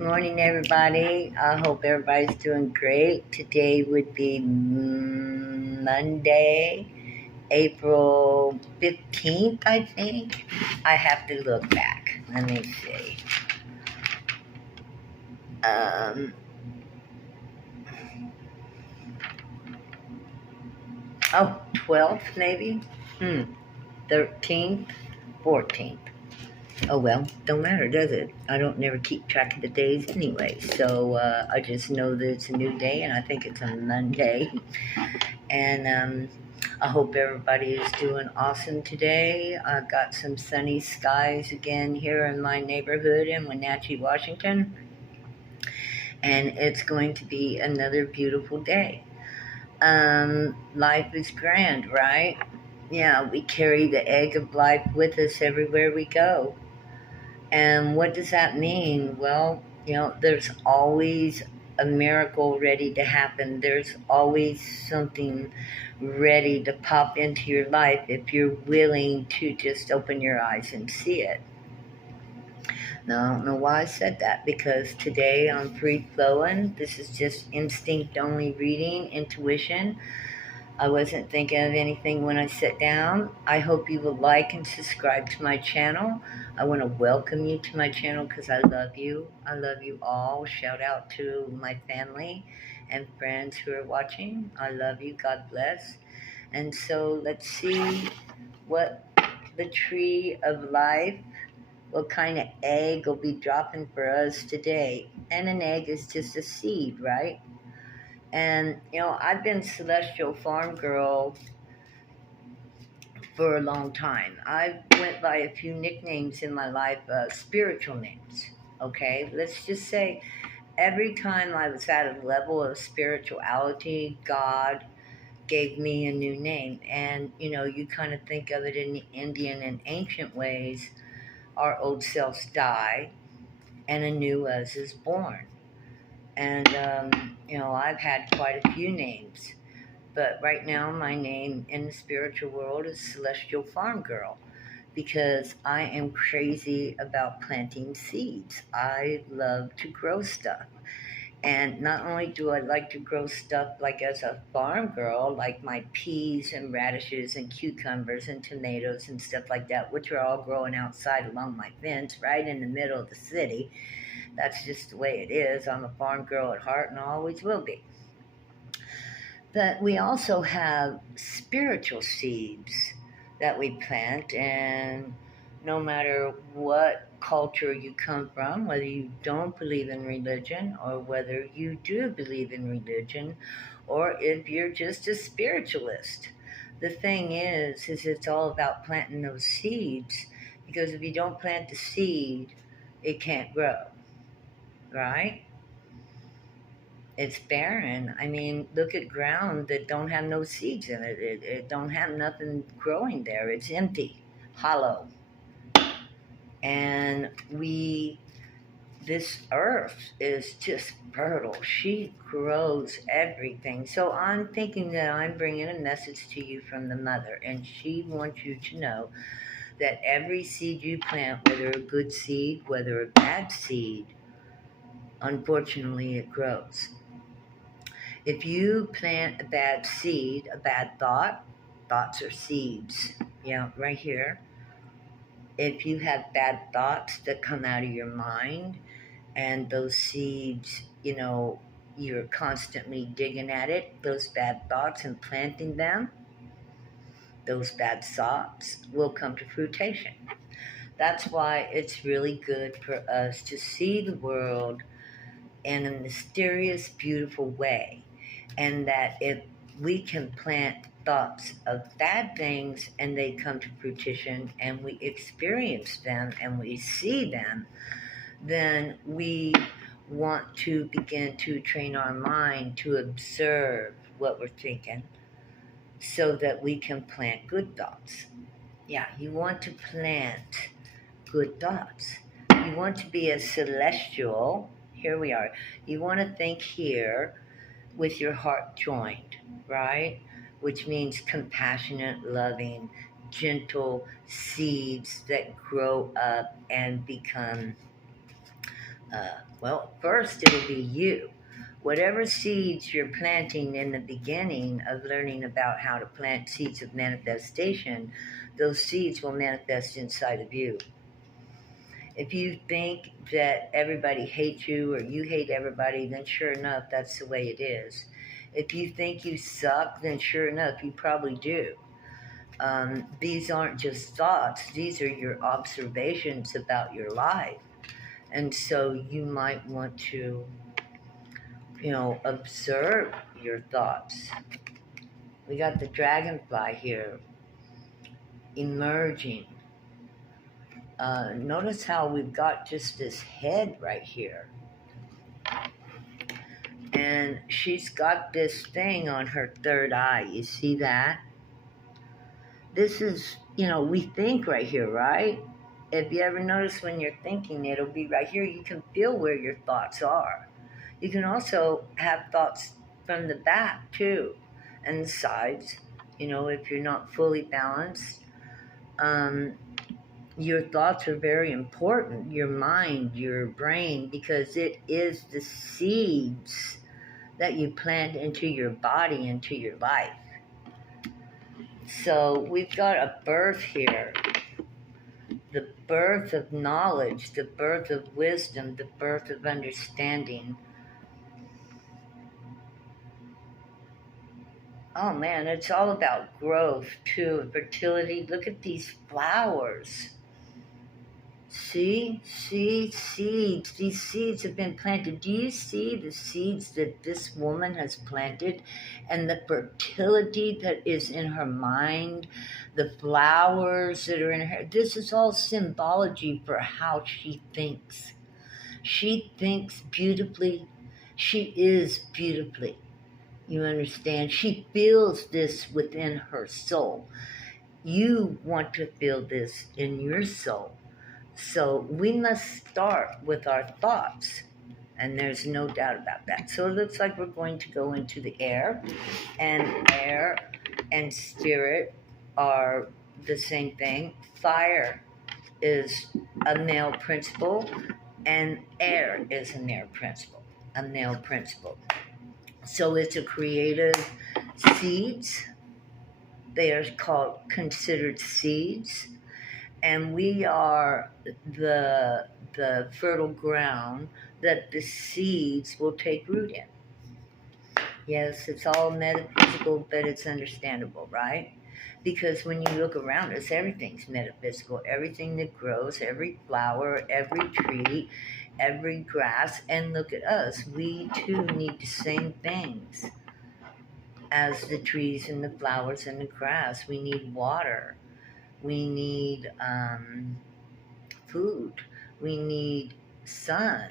Morning, everybody. I hope everybody's doing great. Today would be Monday, April 15th, I think. I have to look back. Let me see. Um, oh, 12th, maybe? 13th, 14th. Oh, well, don't matter, does it? I don't never keep track of the days anyway. So I just know that it's a new day, and I think it's a Monday. And I hope everybody is doing awesome today. I've got some sunny skies again here in my neighborhood in Wenatchee, Washington, and it's going to be another beautiful day. Life is grand, right? Yeah, we carry the egg of life with us everywhere we go. And what does that mean? Well, there's always a miracle ready to happen. There's always something ready to pop into your life if you're willing to just open your eyes and see it. Now, I don't know why I said that, because today I'm free flowing. This is just instinct only reading, intuition. I wasn't thinking of anything when I sat down. I hope you will like and subscribe to my channel. I want to welcome you to my channel because I love you. I love you all. Shout out to my family and friends who are watching. I love you. God bless. And so let's see what the tree of life, what kind of egg will be dropping for us today. And an egg is just a seed, right? And, I've been Celestial Farm Girl for a long time. I went by a few nicknames in my life, spiritual names. Okay, let's just say every time I was at a level of spirituality, God gave me a new name. And, you kind of think of it in the Indian and ancient ways. Our old selves die and a new us is born. And, I've had quite a few names. But right now, my name in the spiritual world is Celestial Farm Girl because I am crazy about planting seeds. I love to grow stuff. And not only do I like to grow stuff like as a farm girl, like my peas and radishes and cucumbers and tomatoes and stuff like that, which are all growing outside along my fence right in the middle of the city. That's just the way it is. I'm a farm girl at heart and I always will be. But we also have spiritual seeds that we plant, and no matter what culture you come from, whether you don't believe in religion or whether you do believe in religion, or if you're just a spiritualist, the thing is it's all about planting those seeds, because if you don't plant the seed, it can't grow, right? It's barren. I mean, look at ground that don't have no seeds in it. It don't have nothing growing there. It's empty, hollow. And this earth is just fertile. She grows everything. So I'm thinking that I'm bringing a message to you from the mother, and she wants you to know that every seed you plant, whether a good seed, whether a bad seed, unfortunately it grows. If you plant a bad seed, a bad thought, thoughts are seeds, right here. If you have bad thoughts that come out of your mind and those seeds, you're constantly digging at it, those bad thoughts and planting them, those bad thoughts will come to fruition. That's why it's really good for us to see the world in a mysterious, beautiful way. And that if we can plant thoughts of bad things and they come to fruition and we experience them and we see them, then we want to begin to train our mind to observe what we're thinking so that we can plant good thoughts. Yeah, you want to plant good thoughts. You want to be a celestial. Here we are. You want to think here with your heart joined, right? Which means compassionate, loving, gentle seeds that grow up and become Well, first it'll be you. Whatever seeds you're planting in the beginning of learning about how to plant seeds of manifestation, those seeds will manifest inside of you. If you think that everybody hates you or you hate everybody, then sure enough, that's the way it is. If you think you suck, then sure enough, you probably do. These aren't just thoughts, these are your observations about your life. And so you might want to, observe your thoughts. We got the dragonfly here emerging. Notice how we've got just this head right here. And she's got this thing on her third eye. You see that? This is, we think right here, right? If you ever notice when you're thinking, it'll be right here. You can feel where your thoughts are. You can also have thoughts from the back, too, and the sides, if you're not fully balanced. Your thoughts are very important, your mind, your brain, because it is the seeds that you plant into your body, into your life. So we've got a birth here. The birth of knowledge, the birth of wisdom, the birth of understanding. Oh man, it's all about growth too, fertility. Look at these flowers. See, seeds. These seeds have been planted. Do you see the seeds that this woman has planted and the fertility that is in her mind, the flowers that are in her? This is all symbology for how she thinks. She thinks beautifully. She is beautifully. You understand? She feels this within her soul. You want to feel this in your soul. So we must start with our thoughts, and there's no doubt about that. So it looks like we're going to go into the air and spirit are the same thing. Fire is a male principle, and air is a male principle. So it's a creative seeds. They are considered seeds. And we are the fertile ground that the seeds will take root in. Yes, it's all metaphysical, but it's understandable, right? Because when you look around us, everything's metaphysical. Everything that grows, every flower, every tree, every grass. And look at us. We too need the same things as the trees and the flowers and the grass. We need water. We need food, we need sun,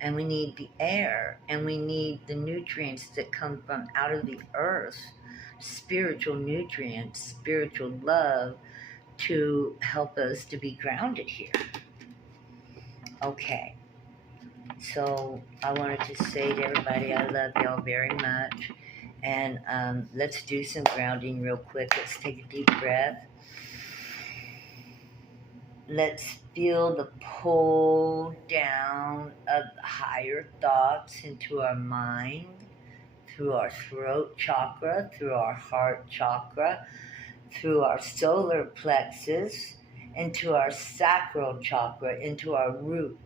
and we need the air, and we need the nutrients that come from out of the earth, spiritual nutrients, spiritual love, to help us to be grounded here. Okay, so I wanted to say to everybody, I love y'all very much, and let's do some grounding real quick. Let's take a deep breath. Let's feel the pull down of higher thoughts into our mind, through our throat chakra, through our heart chakra, through our solar plexus, into our sacral chakra, into our root.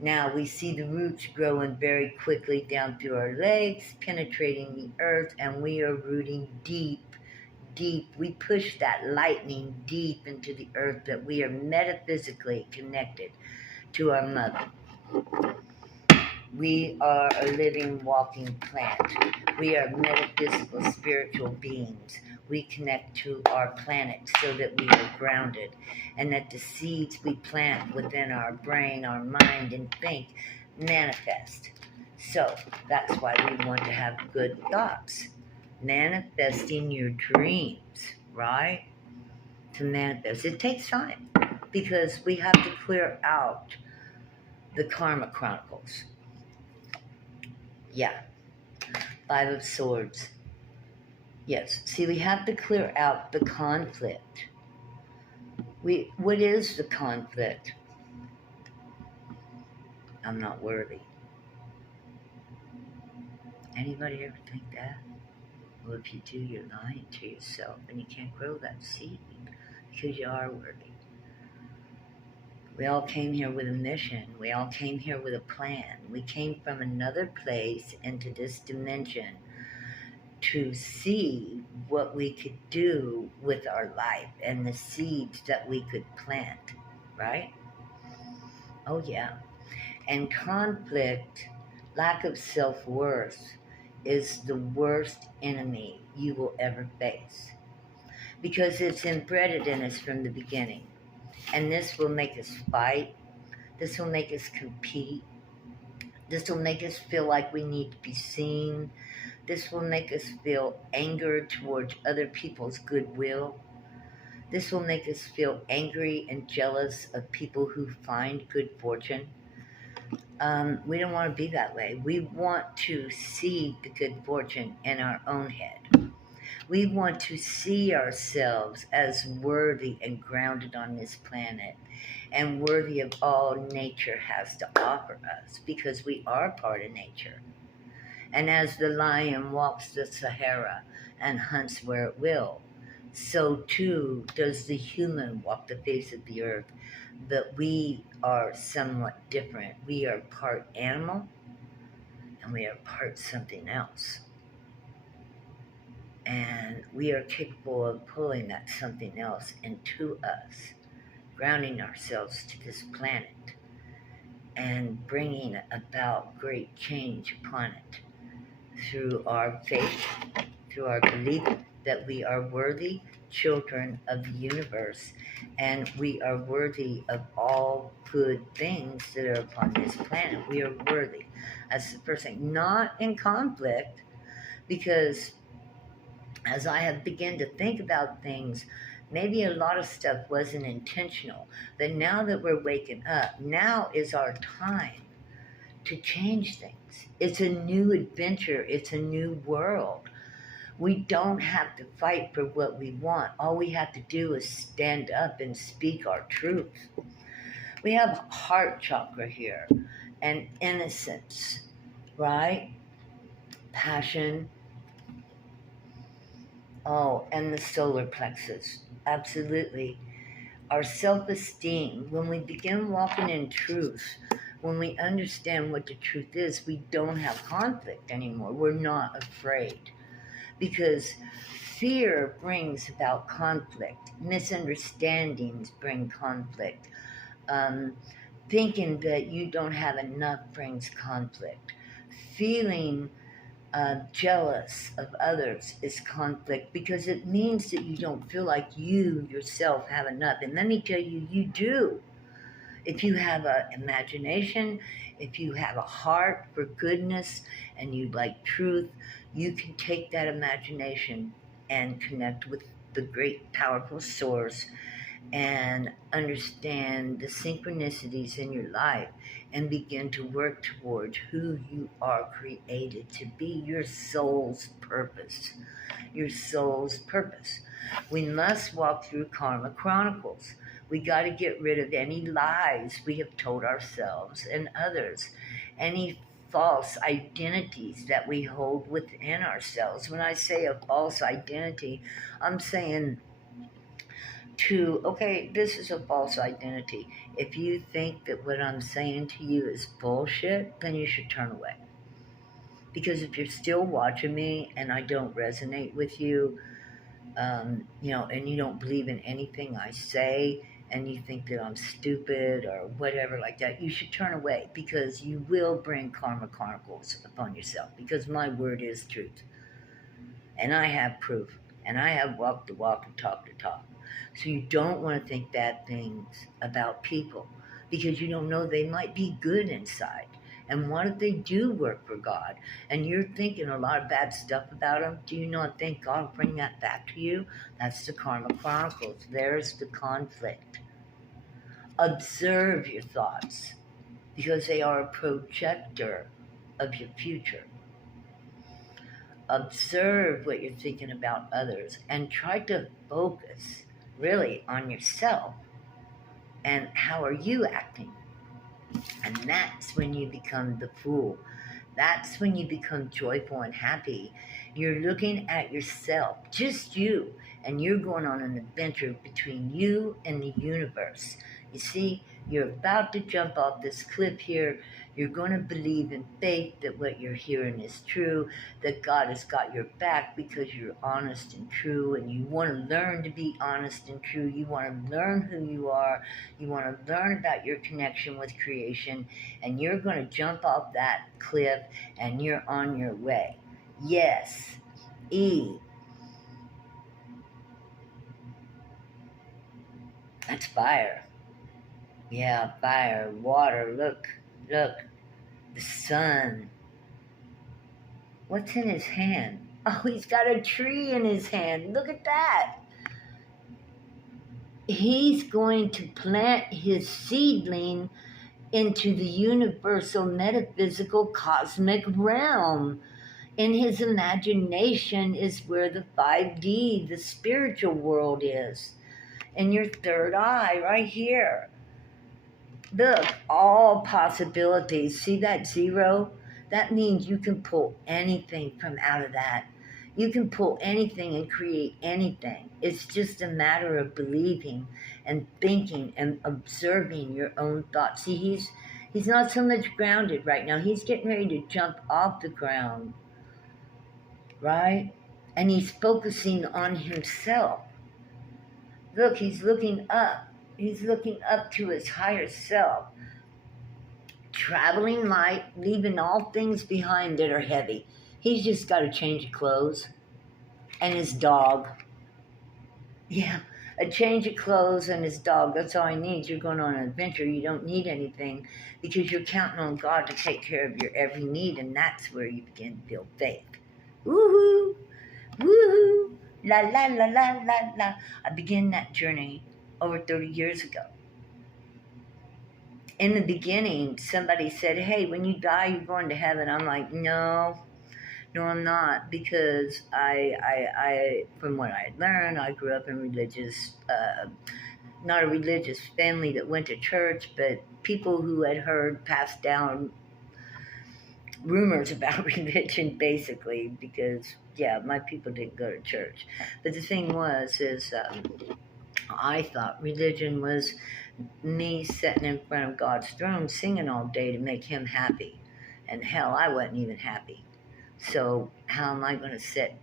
Now we see the roots growing very quickly down through our legs, penetrating the earth, and we are rooting deep. We push that lightning deep into the earth, that we are metaphysically connected to our mother. We are a living, walking plant. We are metaphysical, spiritual beings. We connect to our planet so that we are grounded, and that the seeds we plant within our brain, our mind, and think manifest. So that's why we want to have good thoughts. Manifesting your dreams, right? To manifest. It takes time because we have to clear out the karma chronicles. Yeah. 5 of Swords. Yes. See, we have to clear out the conflict. What is the conflict? I'm not worthy. Anybody ever think that? Well, if you do, you're lying to yourself, and you can't grow that seed because you are worthy. We all came here with a mission. We all came here with a plan. We came from another place into this dimension to see what we could do with our life and the seeds that we could plant, right? Oh, yeah. And conflict, lack of self-worth, is the worst enemy you will ever face because it's embedded in us from the beginning. And this will make us fight. This will make us compete. This will make us feel like we need to be seen. This will make us feel anger towards other people's goodwill. This will make us feel angry and jealous of people who find good fortune. We don't want to be that way. We want to see the good fortune in our own head. We want to see ourselves as worthy and grounded on this planet and worthy of all nature has to offer us because we are part of nature. And as the lion walks the Sahara and hunts where it will, so too does the human walk the face of the earth. But we are somewhat different. We are part animal and we are part something else. And we are capable of pulling that something else into us, grounding ourselves to this planet and bringing about great change upon it through our faith, through our belief that we are worthy children of the universe and we are worthy of all good things that are upon this planet. We are worthy. That's the first thing. Not in conflict, because as I have begun to think about things, maybe a lot of stuff wasn't intentional. But now that we're waking up, now is our time to change things. It's a new adventure. It's a new world. We don't have to fight for what we want. All we have to do is stand up and speak our truth. We have heart chakra here and innocence, right? Passion. Oh, and the solar plexus. Absolutely. Our self-esteem, when we begin walking in truth, when we understand what the truth is, we don't have conflict anymore. We're not afraid. Because fear brings about conflict. Misunderstandings bring conflict. Thinking that you don't have enough brings conflict. Feeling jealous of others is conflict because it means that you don't feel like you yourself have enough. And let me tell you, you do. If you have an imagination, if you have a heart for goodness and you like truth, you can take that imagination and connect with the great powerful source and understand the synchronicities in your life and begin to work towards who you are created to be, your soul's purpose. Your soul's purpose. We must walk through Karma Chronicles. We got to get rid of any lies we have told ourselves and others, any false identities that we hold within ourselves. When I say a false identity, I'm saying okay, this is a false identity. If you think that what I'm saying to you is bullshit, then you should turn away. Because if you're still watching me and I don't resonate with you, and you don't believe in anything I say, and you think that I'm stupid or whatever like that, you should turn away because you will bring Karma Chronicles upon yourself because my word is truth. And I have proof. And I have walked the walk and talked the talk. So you don't want to think bad things about people because you don't know they might be good inside. And what if they do work for God? And you're thinking a lot of bad stuff about them. Do you not think God will bring that back to you? That's the Karma Chronicles. There's the conflict. Observe your thoughts because they are a projector of your future. Observe what you're thinking about others and try to focus really on yourself and how are you acting. And that's when you become the fool. That's when you become joyful and happy. You're looking at yourself, just you, and you're going on an adventure between you and the universe. You see, you're about to jump off this cliff here. You're going to believe in faith that what you're hearing is true, that God has got your back because you're honest and true, and you want to learn to be honest and true. You want to learn who you are. You want to learn about your connection with creation, and you're going to jump off that cliff and you're on your way. Yes. E. That's fire. Yeah, fire, water. Look, look. The sun. What's in his hand? Oh, he's got a tree in his hand. Look at that. He's going to plant his seedling into the universal, metaphysical, cosmic realm. In his imagination is where the 5D, the spiritual world is. In your third eye, right here. Look, all possibilities. See that zero? That means you can pull anything from out of that. You can pull anything and create anything. It's just a matter of believing and thinking and observing your own thoughts. See, he's not so much grounded right now. He's getting ready to jump off the ground, right? And he's focusing on himself. Look, he's looking up. He's looking up to his higher self. Traveling light, leaving all things behind that are heavy. He's just got to change of clothes. And his dog. Yeah, a change of clothes and his dog. That's all he needs. You're going on an adventure. You don't need anything because you're counting on God to take care of your every need. And that's where you begin to build faith. Woohoo! Woohoo! La la la la la la. I began that journey over 30 years ago. In the beginning, somebody said, hey, when you die, you're going to heaven. I'm like, no, I'm not, because I from what I had learned, I grew up in religious, not a religious family that went to church, but people who had heard passed down rumors about religion, basically, because, yeah, my people didn't go to church. But the thing is I thought religion was me sitting in front of God's throne singing all day to make him happy. And hell, I wasn't even happy. So how am I going to sit,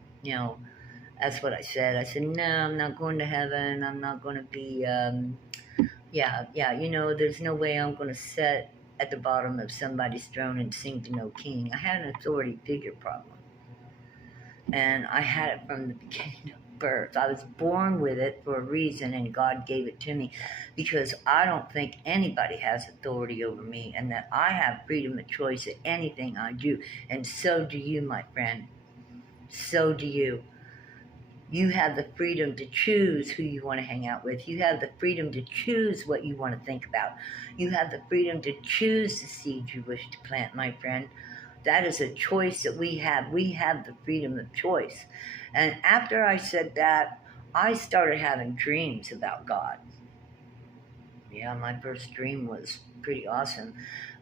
that's what I said. I said, no, I'm not going to heaven. I'm not going to be, there's no way I'm going to sit at the bottom of somebody's throne and sing to no king. I had an authority figure problem. And I had it from the beginning of birth. I was born with it for a reason, and God gave it to me because I don't think anybody has authority over me, and that I have freedom of choice at anything I do. And so do you, my friend. So do you. You have the freedom to choose who you want to hang out with. You have the freedom to choose what you want to think about. You have the freedom to choose the seeds you wish to plant, my friend. That is a choice that we have. We have the freedom of choice. And after I said that, I started having dreams about God. Yeah, my first dream was pretty awesome.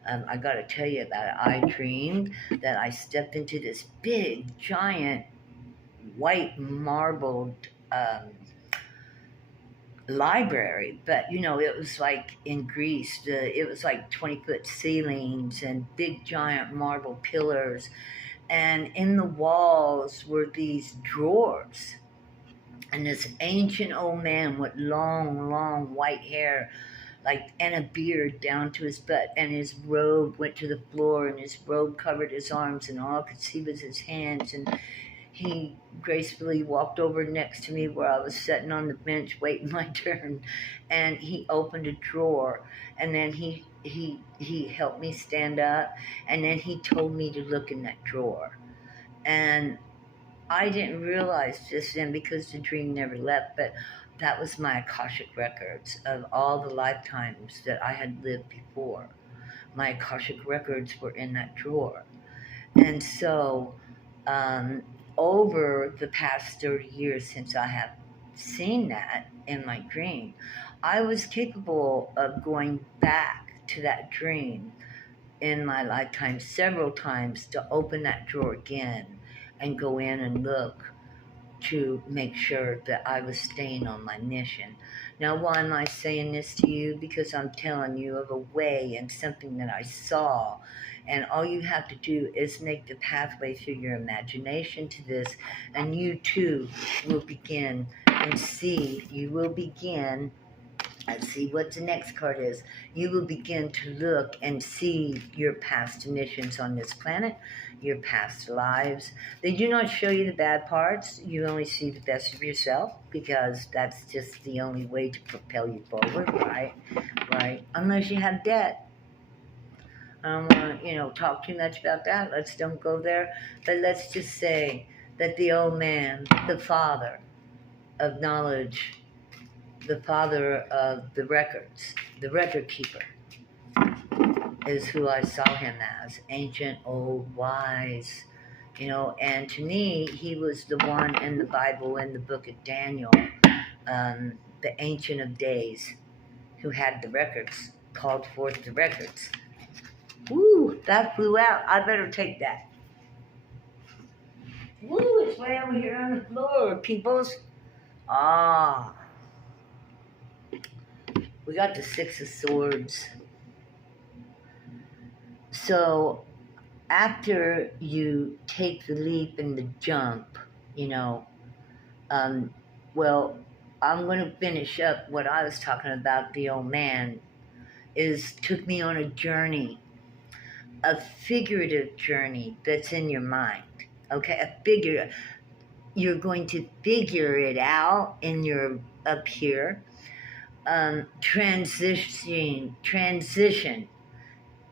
I got to tell you about it. I dreamed that I stepped into this big, giant, white marbled library, but it was like in Greece. It was like 20-foot ceilings and big giant marble pillars, and in the walls were these drawers, and this ancient old man with long white hair, and a beard down to his butt, and his robe went to the floor, and his robe covered his arms, and all I could see was his hands. And he gracefully walked over next to me where I was sitting on the bench waiting my turn, and he opened a drawer, and then he helped me stand up, and then he told me to look in that drawer. And I didn't realize just then, because the dream never left, but that was my Akashic records of all the lifetimes that I had lived before. My Akashic records were in that drawer. And so over the past 30 years since I have seen that in my dream, I was capable of going back to that dream in my lifetime several times to open that drawer again and go in and look to make sure that I was staying on my mission. Now, why am I saying this to you? Because I'm telling you of a way and something that I saw. And all you have to do is make the pathway through your imagination to this, and you too will begin and see. You will begin. Let's see what the next card is. You will begin to look and see your past missions on this planet, your past lives. They do not show you the bad parts. You only see the best of yourself, because that's just the only way to propel you forward, right? Right. Unless you have debt. I don't want to, talk too much about that. Let's don't go there. But let's just say that the old man, the father of knowledge, the father of the records, the record keeper, is who I saw him as. Ancient, old, wise, and to me, he was the one in the Bible, in the book of Daniel, the Ancient of Days, who had the records, called forth the records. Woo, that flew out. I better take that. Woo, it's way over here on the floor, peoples. Ah. We got the Six of Swords. So after you take the leap and the jump, well, I'm going to finish up what I was talking about. The old man took me on a journey, a figurative journey that's in your mind. Okay, you're going to figure it out in your up here. Transition,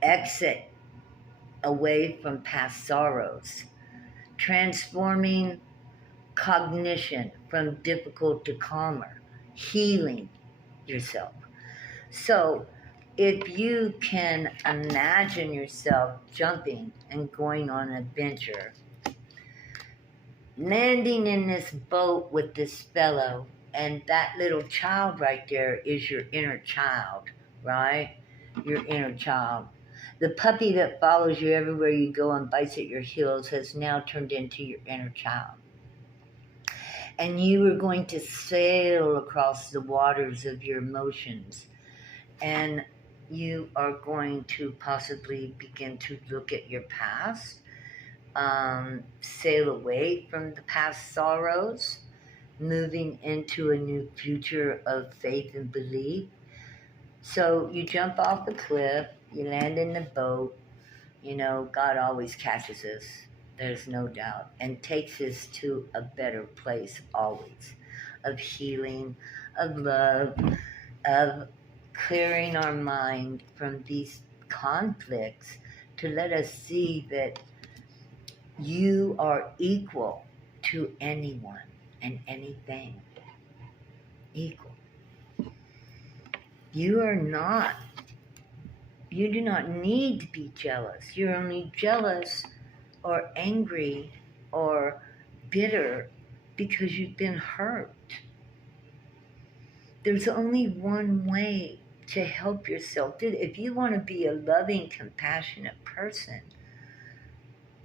exit away from past sorrows, transforming cognition from difficult to calmer, healing yourself. So if you can imagine yourself jumping and going on an adventure, landing in this boat with this fellow, and that little child right there is your inner child, right? Your inner child. The puppy that follows you everywhere you go and bites at your heels has now turned into your inner child. And you are going to sail across the waters of your emotions. And you are going to possibly begin to look at your past, sail away from the past sorrows, moving into a new future of faith and belief. So you jump off the cliff, you land in the boat, God always catches us, there's no doubt, and takes us to a better place always, of healing, of love, of clearing our mind from these conflicts, to let us see that you are equal to anyone and anything. Equal. You do not need to be jealous. You're only jealous or angry or bitter because you've been hurt. There's only one way to help yourself. If you want to be a loving, compassionate person,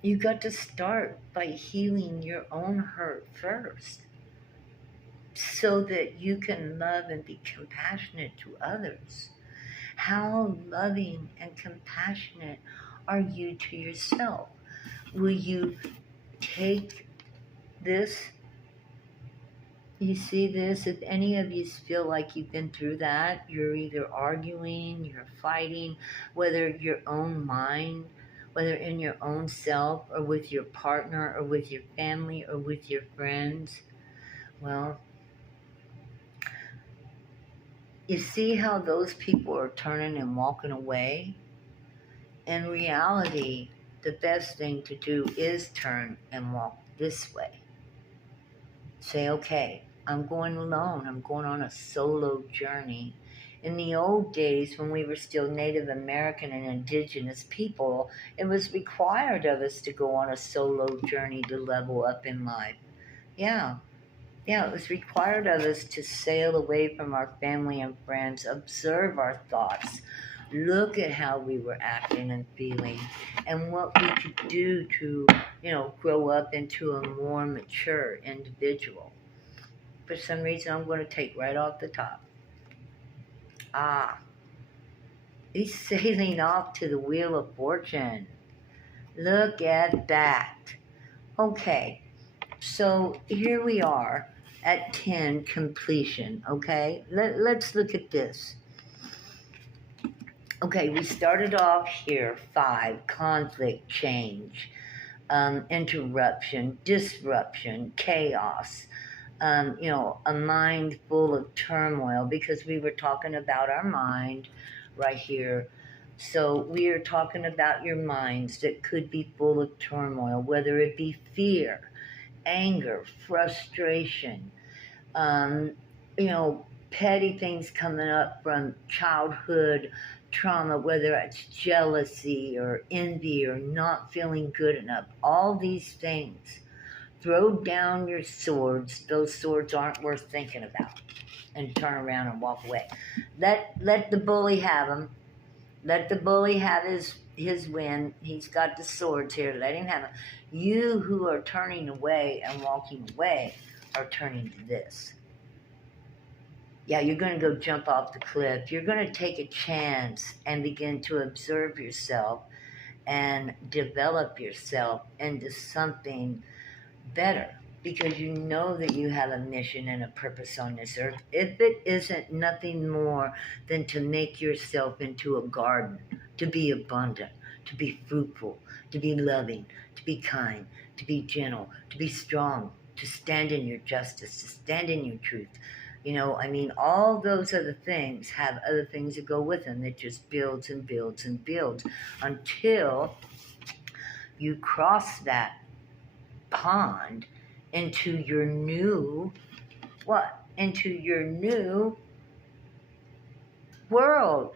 you got to start by healing your own hurt first, so that you can love and be compassionate to others. How loving and compassionate are you to yourself? Will you take this? You see this? If any of you feel like you've been through that, you're either arguing, you're fighting, whether your own mind, whether in your own self, or with your partner, or with your family, or with your friends, well, you see how those people are turning and walking away? In reality, the best thing to do is turn and walk this way. Say, okay, I'm going alone. I'm going on a solo journey. In the old days, when we were still Native American and indigenous people, it was required of us to go on a solo journey to level up in life. Yeah, it was required of us to sail away from our family and friends, observe our thoughts, Look at how we were acting and feeling and what we could do to, grow up into a more mature individual. For some reason, I'm going to take right off the top. Ah, he's sailing off to the Wheel of Fortune. Look at that. Okay, so here we are at 10 completion, okay? Let's look at this. Okay, we started off here, 5, conflict, change, interruption, disruption, chaos, a mind full of turmoil, because we were talking about our mind right here. So we are talking about your minds that could be full of turmoil, whether it be fear, anger, frustration, um, petty things coming up from childhood trauma, whether it's jealousy or envy or not feeling good enough. All these things. Throw down your swords. Those swords aren't worth thinking about. And turn around and walk away. Let the bully have them. Let the bully have his win. He's got the swords here. Let him have them. You who are turning away and walking away are turning to this. Yeah, you're going to go jump off the cliff. You're going to take a chance and begin to observe yourself and develop yourself into something better, because you know that you have a mission and a purpose on this earth. If it isn't nothing more than to make yourself into a garden, to be abundant, to be fruitful, to be loving, to be kind, to be gentle, to be strong, to stand in your justice, to stand in your truth. All those other things have other things that go with them that just builds and builds and builds until you cross that pond into your new into your new world.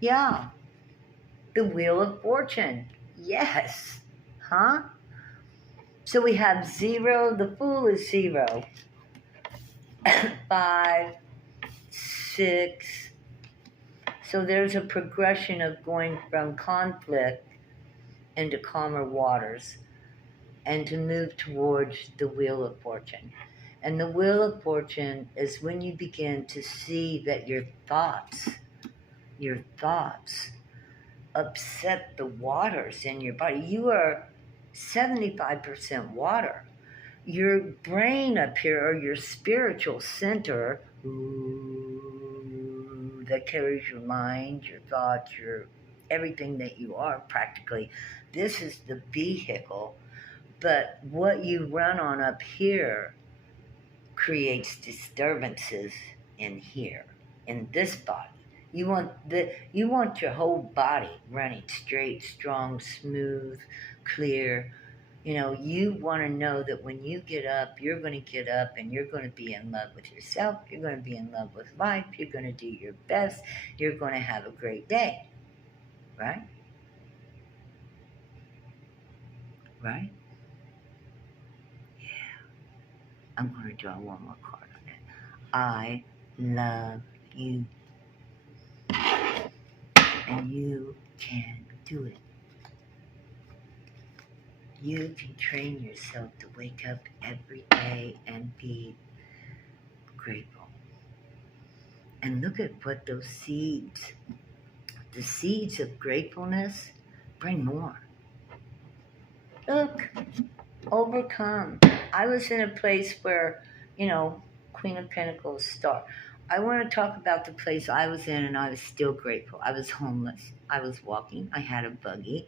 Yeah, the Wheel of Fortune. Yes. So we have 0. The Fool is 0. 5, 6. So there's a progression of going from conflict into calmer waters and to move towards the Wheel of Fortune. And the Wheel of Fortune is when you begin to see that your thoughts upset the waters in your body. You are 75% water. Your brain up here, or your spiritual center, that carries your mind, your thoughts, your everything that you are practically. This is the vehicle. But what you run on up here creates disturbances in here, in this body. You want your whole body running straight, strong, smooth, clear. You want to know that when you get up, you're going to get up and you're going to be in love with yourself. You're going to be in love with life. You're going to do your best. You're going to have a great day. Right? Right? I'm going to draw one more card on it. I love you. And you can do it. You can train yourself to wake up every day and be grateful. And look at what those seeds, the seeds of gratefulness, bring more. Look, overcome. I was in a place where, Queen of Pentacles, Star. I want to talk about the place I was in, and I was still grateful. I was homeless. I was walking. I had a buggy,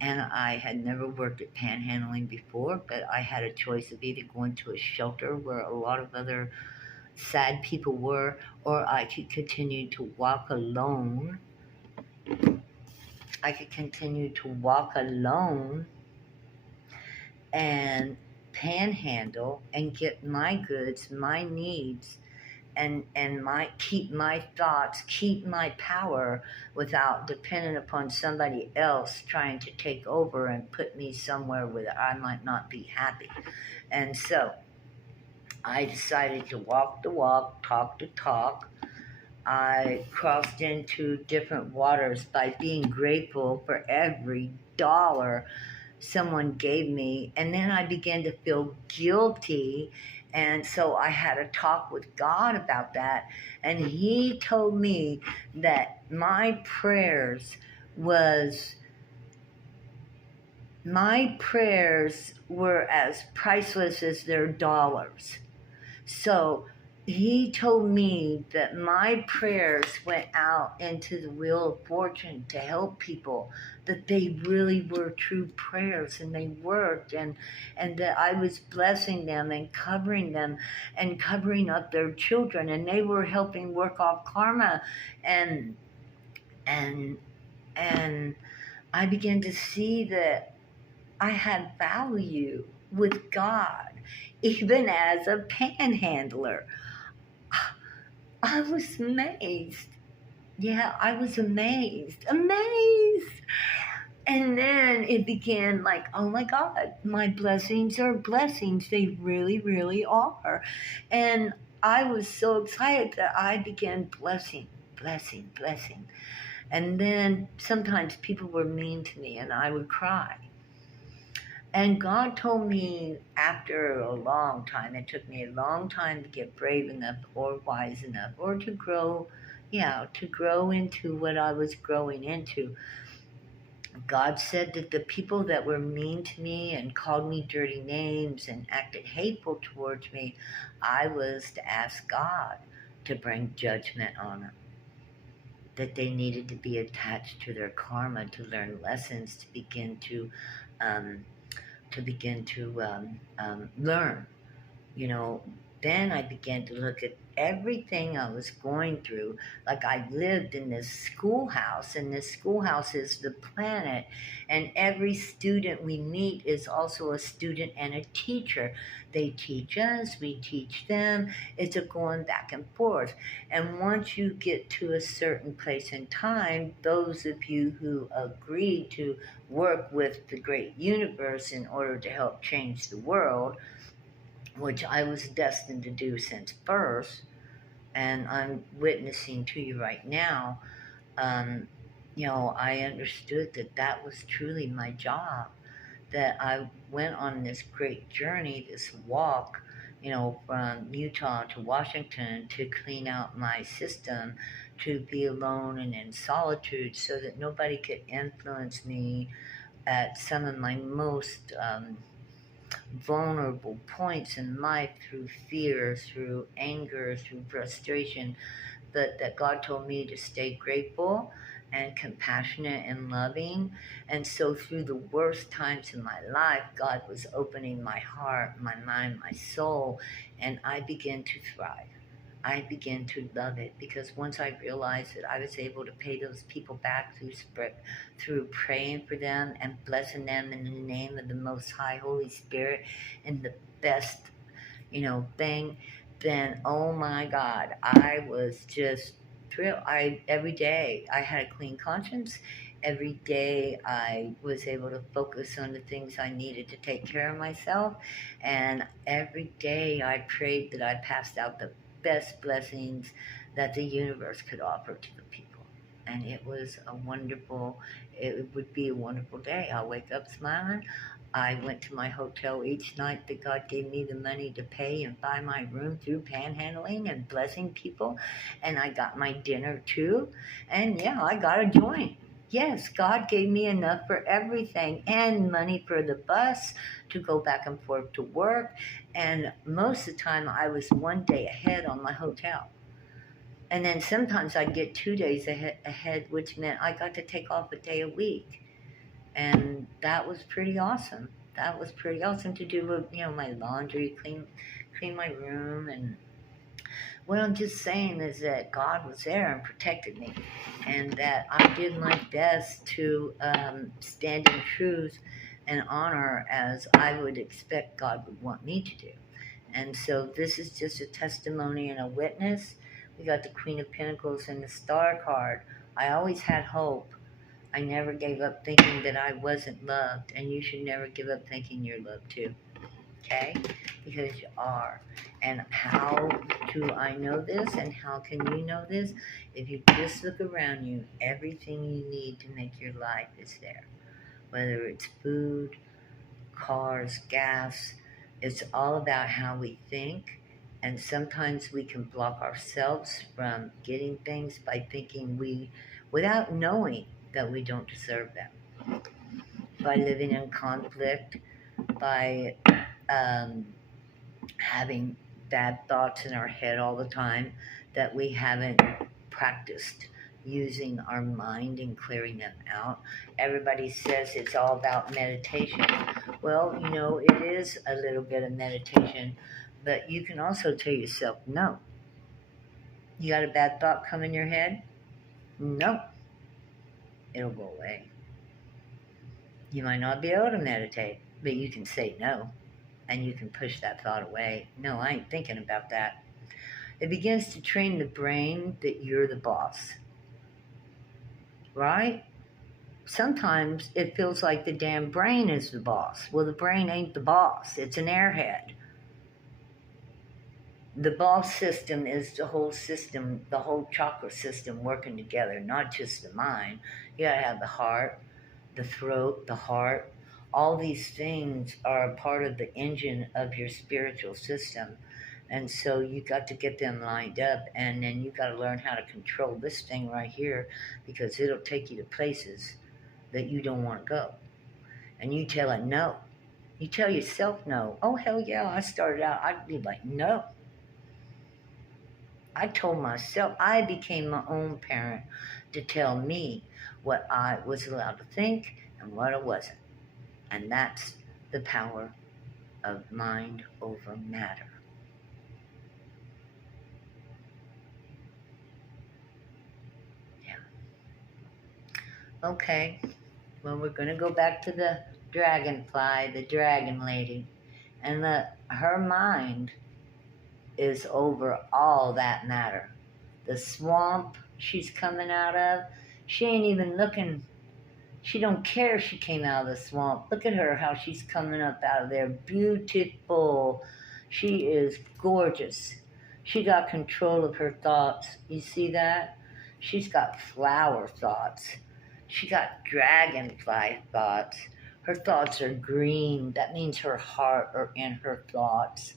and I had never worked at panhandling before, but I had a choice of either going to a shelter where a lot of other sad people were, or I could continue to walk alone. And panhandle and get my goods, my needs, and keep my thoughts, keep my power without depending upon somebody else trying to take over and put me somewhere where I might not be happy. And so I decided to walk the walk, talk the talk. I crossed into different waters by being grateful for every dollar someone gave me. And then I began to feel guilty. And so I had a talk with God about that. And He told me that was my prayers were as priceless as their dollars. So he told me that my prayers went out into the wheel of fortune to help people, that they really were true prayers and they worked, and that I was blessing them and covering them and covering up their children, and they were helping work off karma. And and and I began to see that I had value with God, even as a panhandler. I was amazed. Yeah, I was amazed. Amazed. And then it began like, oh my God, my blessings are blessings. They really, really are. And I was so excited that I began blessing, blessing, blessing. And then sometimes people were mean to me and I would cry. And God told me after a long time, it took me a long time to get brave enough or wise enough or to grow, to grow into what I was growing into. God said that the people that were mean to me and called me dirty names and acted hateful towards me, I was to ask God to bring judgment on them. That they needed to be attached to their karma to learn lessons um, to begin to learn. You know, then I began to look at everything I was going through. Like I lived in this schoolhouse, and this schoolhouse is the planet, and every student we meet is also a student and a teacher. They teach us, we teach them. It's a going back and forth. And once you get to a certain place in time, those of you who agree to work with the great universe in order to help change the world, which I was destined to do since birth, and I'm witnessing to you right now, um, I understood that that was truly my job, that I went on this great journey, this walk, from Utah to Washington to clean out my system, to be alone and in solitude so that nobody could influence me at some of my most vulnerable points in life, through fear, through anger, through frustration, but that God told me to stay grateful and compassionate and loving. And so through the worst times in my life, God was opening my heart, my mind, my soul, and I began to thrive. I began to love it, because once I realized that I was able to pay those people back through praying for them and blessing them in the name of the Most High Holy Spirit, and the best, thing, then oh my God, I was just thrilled. Every day I had a clean conscience. Every day I was able to focus on the things I needed to take care of myself, and every day I prayed that I passed out the best blessings that the universe could offer to the people. And it would be a wonderful day. I'll wake up smiling. I went to my hotel each night that God gave me the money to pay and buy my room through panhandling and blessing people. And I got my dinner too. And yeah, I got a joint. Yes, God gave me enough for everything, and money for the bus to go back and forth to work. And most of the time, I was one day ahead on my hotel. And then sometimes I'd get 2 days ahead, which meant I got to take off a day a week. And that was pretty awesome. That was pretty awesome to do with, my laundry, clean my room. And what I'm just saying is that God was there and protected me, and that I did my best to stand in truth and honor as I would expect God would want me to do. And so this is just a testimony and a witness. We got the Queen of Pentacles and the Star card. I always had hope. I never gave up thinking that I wasn't loved, and you should never give up thinking you're loved too. okay? Because you are. And how do I know this and how can you know this? If you just look around you, everything you need to make your life is there. Whether it's food, cars, gas, it's all about how we think. And sometimes we can block ourselves from getting things by thinking without knowing that we don't deserve them. By living in conflict, by um, having bad thoughts in our head all the time that we haven't practiced using our mind and clearing them out. Everybody says it's all about meditation. Well, it is a little bit of meditation, but you can also tell yourself, no. You got a bad thought come in your head? No, it'll go away. You might not be able to meditate, but you can say no, and you can push that thought away. No, I ain't thinking about that. It begins to train the brain that you're the boss, right? Sometimes it feels like the damn brain is the boss. Well, the brain ain't the boss. It's an airhead. The boss system is the whole system, the whole chakra system working together, not just the mind. You gotta have the heart, the throat, the heart. All these things are a part of the engine of your spiritual system. And so you got to get them lined up, and then you got to learn how to control this thing right here, because it'll take you to places that you don't want to go. And you tell it no. You tell yourself no. Oh, hell yeah, I started out, I'd be like, no. I told myself, I became my own parent to tell me what I was allowed to think and what I wasn't. And that's the power of mind over matter. Okay, well, we're going to go back to the dragonfly, the dragon lady. And her mind is over all that matter. The swamp she's coming out of, she ain't even looking. She don't care if she came out of the swamp. Look at her, how she's coming up out of there. Beautiful. She is gorgeous. She got control of her thoughts. You see that? She's got flower thoughts. She got dragonfly thoughts. Her thoughts are green. That means her heart are in her thoughts.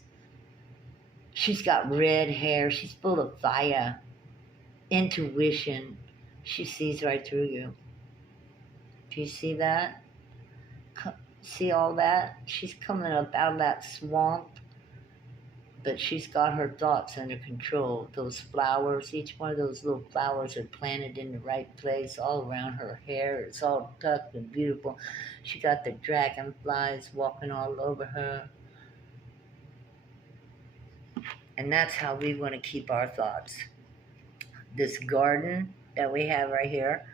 She's got red hair. She's full of fire. Intuition. She sees right through you. Do you see that? See all that? She's coming up out of that swamp, but she's got her thoughts under control. Those flowers, each one of those little flowers are planted in the right place all around her hair. It's all tucked and beautiful. She got the dragonflies walking all over her. And that's how we want to keep our thoughts. This garden that we have right here,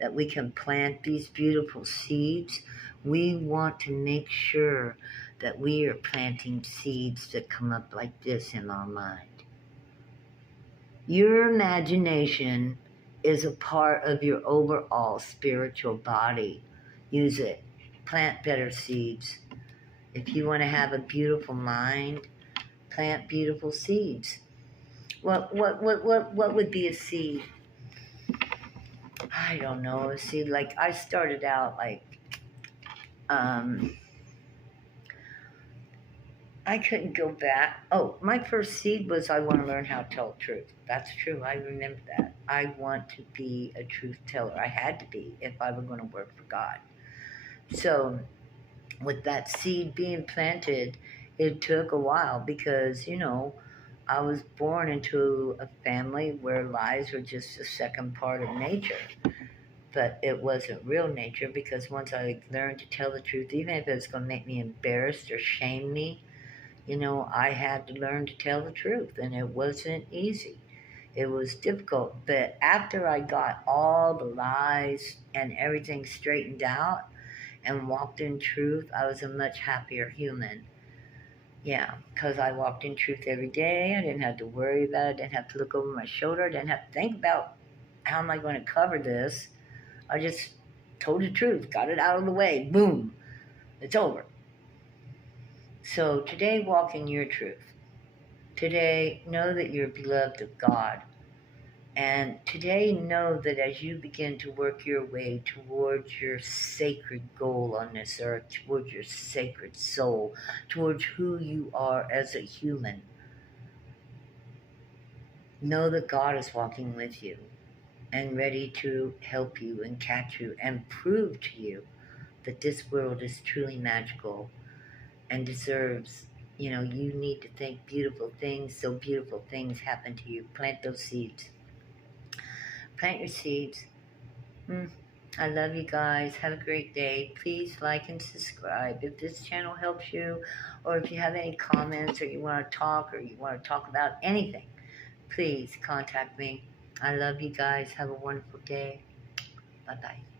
that we can plant these beautiful seeds, we want to make sure that we are planting seeds that come up like this in our mind. Your imagination is a part of your overall spiritual body. Use it. Plant better seeds. If you want to have a beautiful mind, plant beautiful seeds. What would be a seed? I don't know. See, like I started out like I couldn't go back. Oh, my first seed was I want to learn how to tell the truth. That's true. I remember that. I want to be a truth teller. I had to be if I were going to work for God. So, with that seed being planted, it took a while because, I was born into a family where lies were just a second part of nature. But it wasn't real nature, because once I learned to tell the truth, even if it was going to make me embarrassed or shame me, I had to learn to tell the truth, and it wasn't easy. It was difficult. But after I got all the lies and everything straightened out and walked in truth, I was a much happier human. Yeah, because I walked in truth every day. I didn't have to worry about it. I didn't have to look over my shoulder. I didn't have to think about how am I going to cover this. I just told the truth, got it out of the way. Boom. It's over. So today, walk in your truth. Today, know that you're beloved of God. And today, know that as you begin to work your way towards your sacred goal on this earth, towards your sacred soul, towards who you are as a human, know that God is walking with you and ready to help you and catch you and prove to you that this world is truly magical and deserves, you need to think beautiful things so beautiful things happen to you. Plant those seeds. Plant your seeds. I love you guys. Have a great day. Please like and subscribe if this channel helps you, or if you have any comments, or you want to talk, or you want to talk about anything, please contact me. I love you guys. Have a wonderful day. Bye-bye.